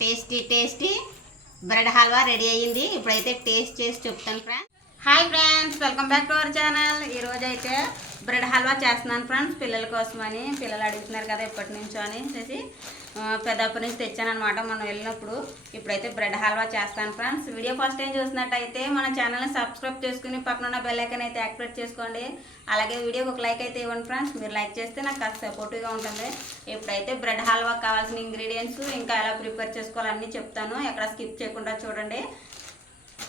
Tasty tasty bread halwa ready అయ్యింది. ఇప్పుడైతే taste చేసి చెప్తాను friends. Hi friends, welcome back to our channel. ఈరోజు అయితే బ్రెడ్ హల్వా చేస్తున్నాను ఫ్రెండ్స్, పిల్లల కోసమని. పిల్లలు అడుగుతున్నారు కదా ఎప్పటి నుంచో అని చేసి పెద్దప్పటి నుంచి తెచ్చాను అనమాట మనం వెళ్ళినప్పుడు. ఇప్పుడైతే బ్రెడ్ హల్వా చేస్తాను ఫ్రెండ్స్. వీడియో ఫస్ట్ టైం చూసినట్టయితే మన ఛానల్ని సబ్స్క్రైబ్ చేసుకుని పక్కన ఉన్న బెల్ ఐకాన్ అయితే యాక్టివేట్ చేసుకోండి. అలాగే వీడియోకి ఒక లైక్ అయితే ఇవ్వండి ఫ్రెండ్స్. మీరు లైక్ చేస్తే నాకు కాస్త సపోర్టివ్గా ఉంటుంది. ఇప్పుడైతే బ్రెడ్ హల్వా కావాల్సిన ఇంగ్రీడియంట్స్ ఇంకా ఎలా ప్రిపేర్ చేసుకోవాలన్నీ చెప్తాను. ఎక్కడ స్కిప్ చేయకుండా చూడండి.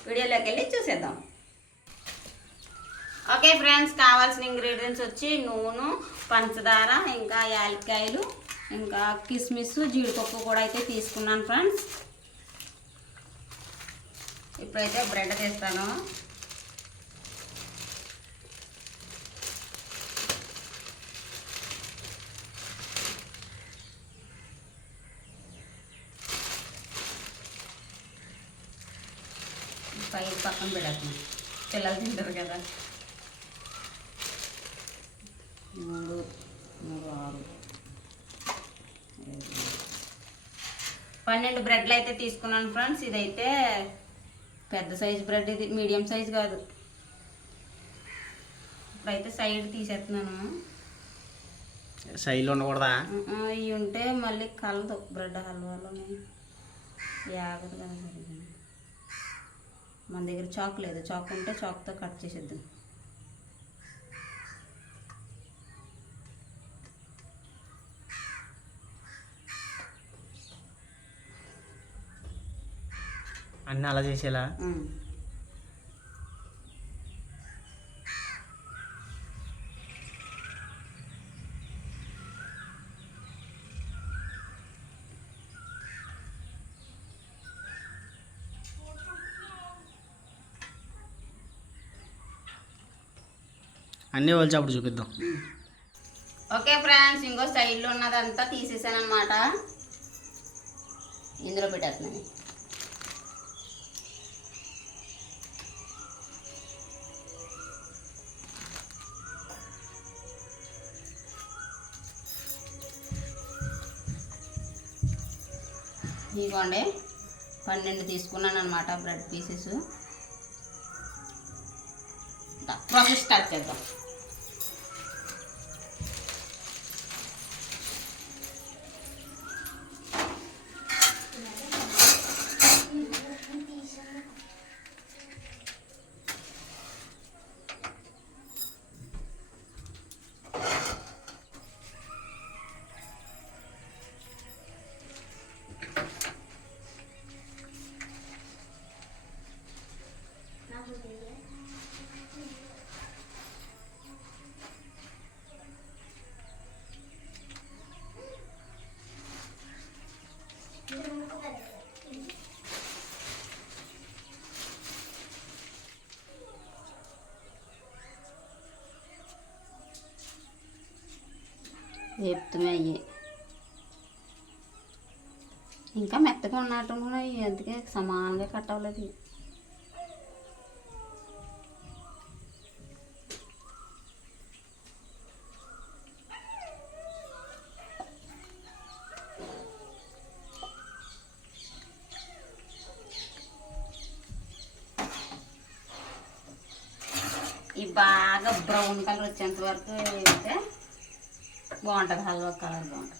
వీడియోలోకి వెళ్ళి చూసేద్దాం. ఓకే ఫ్రెండ్స్, కావాల్సిన ఇంగ్రీడియంట్స్ వచ్చి నూనె, పంచదార, ఇంకా యాలక్కాయలు, ఇంకా కిస్మిస్, జీడిపప్పు కూడా అయితే తీసుకున్నాను ఫ్రెండ్స్. ఇప్పుడైతే బ్రెడ్ తీస్తాను. పక్కన పెడతాను, పిల్లలు తింటారు కదా. 3, 6, 12 బ్రెడ్లు అయితే తీసుకున్నాను ఫ్రెండ్స్. ఇదైతే పెద్ద సైజు బ్రెడ్, ఇది మీడియం సైజు కాదు. ఇప్పుడైతే సైడ్ తీసేస్తున్నాను. సైడ్లో ఉండకూడదా? ఇవి ఉంటే మళ్ళీ కలదు బ్రెడ్ హల్వాలోనే, యాగదు కదా. మన దగ్గర చాక్ లేదు, చాక్ ఉంటే చాక్తో కట్ చేసేద్దాం. అన్నీ అలా చేసేలా. అన్నీ వచ్చి అప్పుడు చూపిద్దాం. ఓకే ఫ్రెండ్స్, ఇంకో సైడ్లో ఉన్నదంతా తీసేసాను అనమాట. ఇందులో పెట్టేస్తున్నాను. ఇదిగోండి 12 తీసుకున్నాను అనమాట బ్రెడ్ పీసెస్. ప్రాసెస్ స్టార్ట్ చేద్దాం. వేపుతమే అయ్యి ఇంకా మెత్తగా ఉన్నట్టున్నాయి, అందుకే సమానంగా కట్ అవ్వలేదు. ఇవి బాగా బ్రౌన్ కలర్ వచ్చేంత వరకు వేస్తే బాగుంటుంది, హల్వా కలర్ బాగుంటుంది.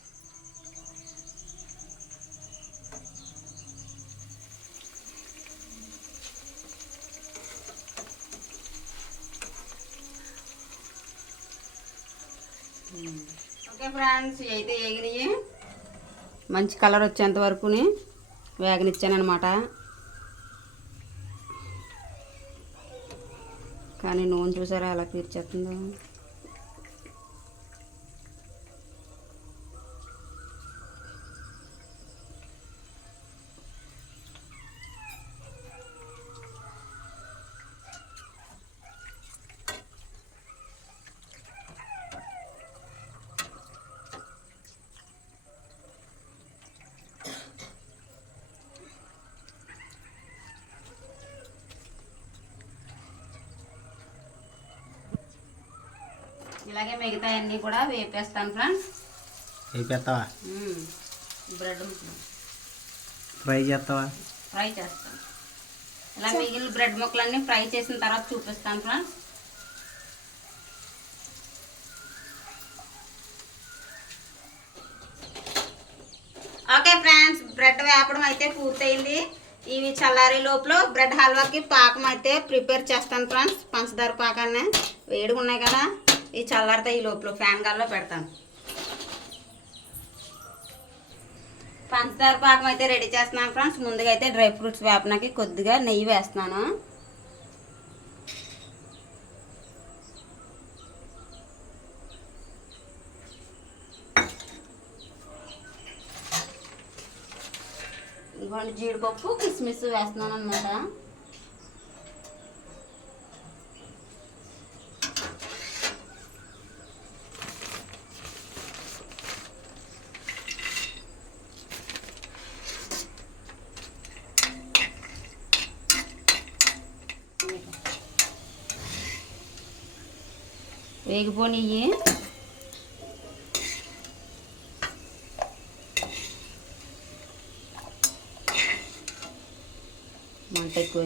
ఓకే ఫ్రెండ్స్, అయితే వేగినాయి. మంచి కలర్ వచ్చేంత వరకుని వేగనిచ్చానమాట. కానీ నూనె చూసారా ఎలా పీర్చేస్తుందో. ఇలాగే మిగతా అన్నీ కూడా వేపేస్తాను ఫ్రెండ్స్. వేపేస్తావా? బ్రెడ్ ఫ్రై చేస్తావా? ఫ్రై చేస్తాను. ఇలా మిగిలిన బ్రెడ్ ముక్కలన్నీ ఫ్రై చేసిన తర్వాత చూపిస్తాను ఫ్రెండ్స్. ఓకే ఫ్రెండ్స్, బ్రెడ్ వేపడం అయితే పూర్తయింది. ఇవి చల్లారి లోపల బ్రెడ్ హల్వాకి పాకం అయితే ప్రిపేర్ చేస్తాను ఫ్రెండ్స్. పంచదార పాకాన్ని వేడిగా ఉన్నాయి కదా, ఇవి చల్లారితే ఈ లోపల ఫ్యాన్ గాల్లో పెడతాను. పంచదార పాకం అయితే రెడీ చేస్తున్నాను ఫ్రెండ్స్. ముందుగా అయితే డ్రై ఫ్రూట్స్ వేపడానికి కొద్దిగా నెయ్యి వేస్తున్నాను. ఇవ్వండి జీడిపప్పు కిస్మిస్ వేస్తున్నాను అనమాట. వేగిపోనియ్యి. మంట ఎక్కువ.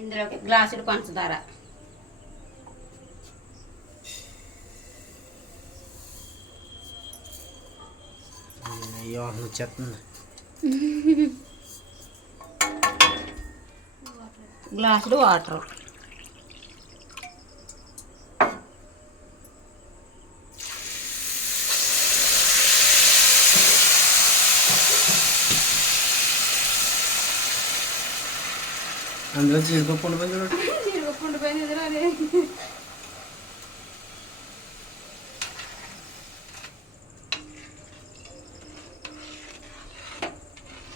ఇందులోకి గ్లాసుడు పంచదార, అయ్యో వచ్చేస్తుంది. గ్లాసుడు వాటర్. అందులో జీడిపప్పు ఉండిపోయింది చూడండి. జీడిపప్పు ఉండిపోయింది అదే.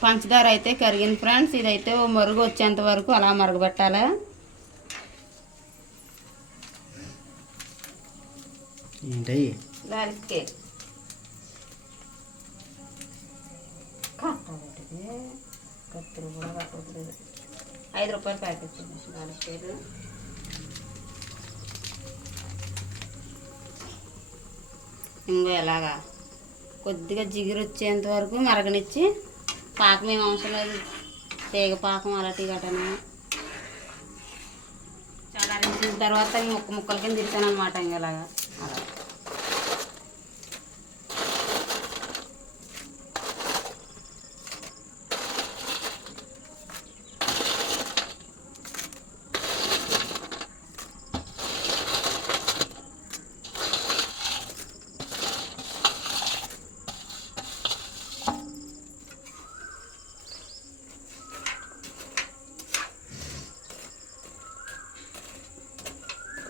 పంచదార అయితే కరిగింది ఫ్రెండ్స్. ఇదైతే ఓ మరుగు వచ్చేంత వరకు అలా మరగబెట్టాలి. ఏంటయ్యి? దానికి కత్తులు కూడా కట్టలేదు. 5 రూపాయలు ప్యాకెట్ దానికి. ఇంకో ఎలాగా కొద్దిగా జిగురు వచ్చేంత వరకు మరగనిచ్చి, పాకం ఏం అవసరం లేదు, తీగ పాకం అలాంటి గటన చల్లారించిన తర్వాత ముక్కల కింద తిరిగాను అనమాట. ఇంకలాగా అలా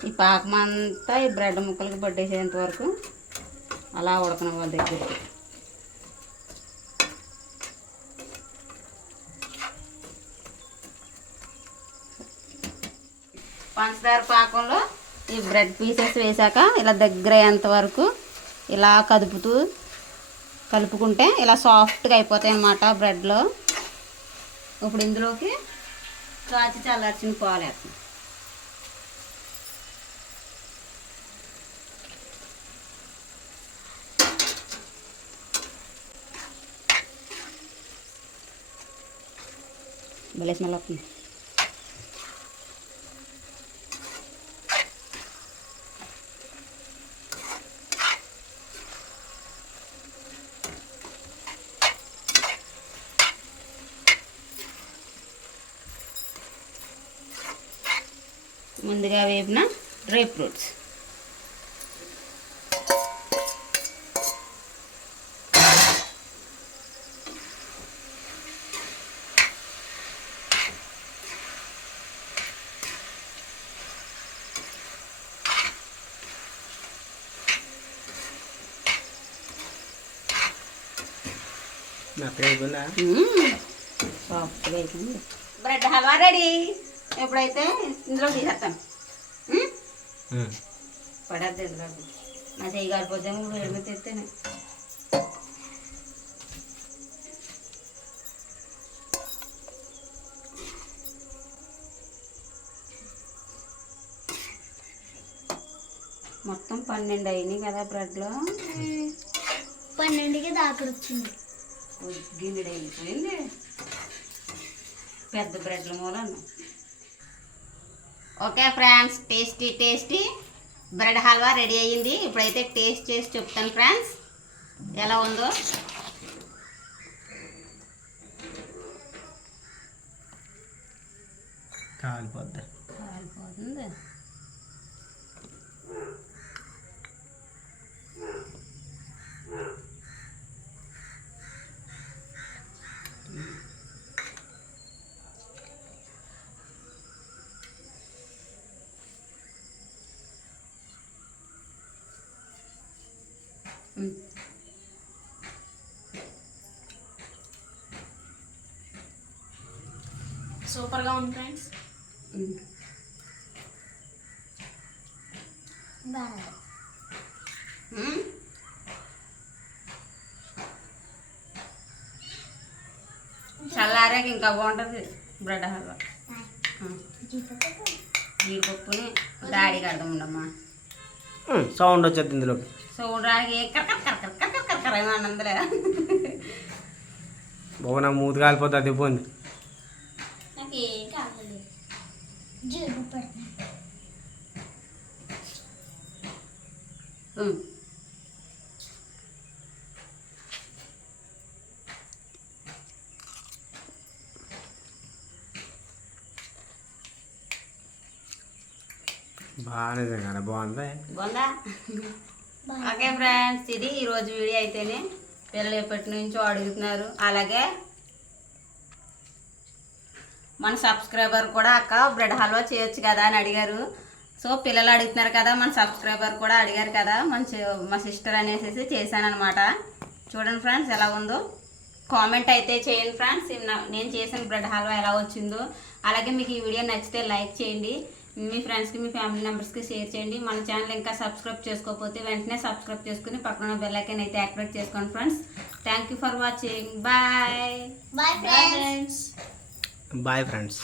ఈ పాకం అంతా ఈ బ్రెడ్ ముక్కలకి పట్టేసేంత వరకు అలా ఉడకన వాళ్ళ దగ్గరికి. పంచదార పాకంలో ఈ బ్రెడ్ పీసెస్ వేసాక ఇలా దగ్గర అయ్యేంత వరకు ఇలా కలుపుకుంటే ఇలా సాఫ్ట్గా అయిపోతాయి అన్నమాట బ్రెడ్లో. ఇప్పుడు ఇందులోకి కాచి చల్లార్చిన పాలు వేస్తాం. భలే స్మెల్ వస్తుంది. ముందుగా వేపిన డ్రై ఫ్రూట్స్, సాఫ్ట్గా అయిపోయింది. Bread halwa ready. ఎప్పుడైతే ఇందులో తీసేస్తాం. పడద్దు ఇందులో, నా చెయ్యి కాలిపోతే వేడి మీద తెస్తేనే. మొత్తం 12 అయినాయి కదా బ్రెడ్లో. 12కి దాకా వచ్చింది. గిన్నెడు అయిపోయింది పెద్ద బ్రెడ్ల మూలన. Okay friends, tasty tasty bread halwa ready అయ్యింది. ఇప్పుడైతే టేస్ట్ చేసి చెప్తాను ఫ్రెండ్స్ ఎలా ఉందో. కాలిపోద్ది. కాలిపోతుంది. సూపర్గా ఉంది ఫ్రెండ్స్. బాగా చల్లారాక ఇంకా బాగుంటుంది బ్రెడ్ హల్వా. జీడిపప్పుని డాడీ కడదాం ఉండమ్మా. సౌండ్ వచ్చేది ఇందులో. సో ఉండడానికి కరకర ఏమన్నందులే. బాబు నాకు మూతి కాలిపోతుంది, అది పోయింది. నాకేం కావాలి. జీడిపప్పు బాగానే తిన్నాను, బాగుంది. బాగుందా? ఓకే ఫ్రెండ్స్, ఇది ఈరోజు వీడియో అయితేనే. పిల్లలు ఎప్పటి నుంచో అడుగుతున్నారు. అలాగే మన సబ్స్క్రైబర్ కూడా అక్క బ్రెడ్ హల్వా చేయొచ్చు కదా అని అడిగారు. సో పిల్లలు అడుగుతున్నారు కదా, మన సబ్స్క్రైబర్ కూడా అడిగారు కదా, మా సిస్టర్ అనేసి చేశానమాట. చూడండి ఫ్రెండ్స్ ఎలా ఉందో. కామెంట్ అయితే చేయండి ఫ్రెండ్స్, నేను చేసిన బ్రెడ్ హల్వా ఎలా వచ్చిందో. అలాగే మీకు ఈ వీడియో నచ్చితే లైక్ చేయండి, మీ ఫ్రెండ్స్కి మీ ఫ్యామిలీ మెంబర్స్కి షేర్ చేయండి. మన ఛానల్ ఇంకా సబ్స్క్రైబ్ చేసుకోకపోతే వెంటనే సబ్స్క్రైబ్ చేసుకుని పక్కన బెల్ ఐకాన్ అయితే యాక్టివేట్ చేసుకోండి friends. Thank you for watching. Bye bye friends. Bye friends.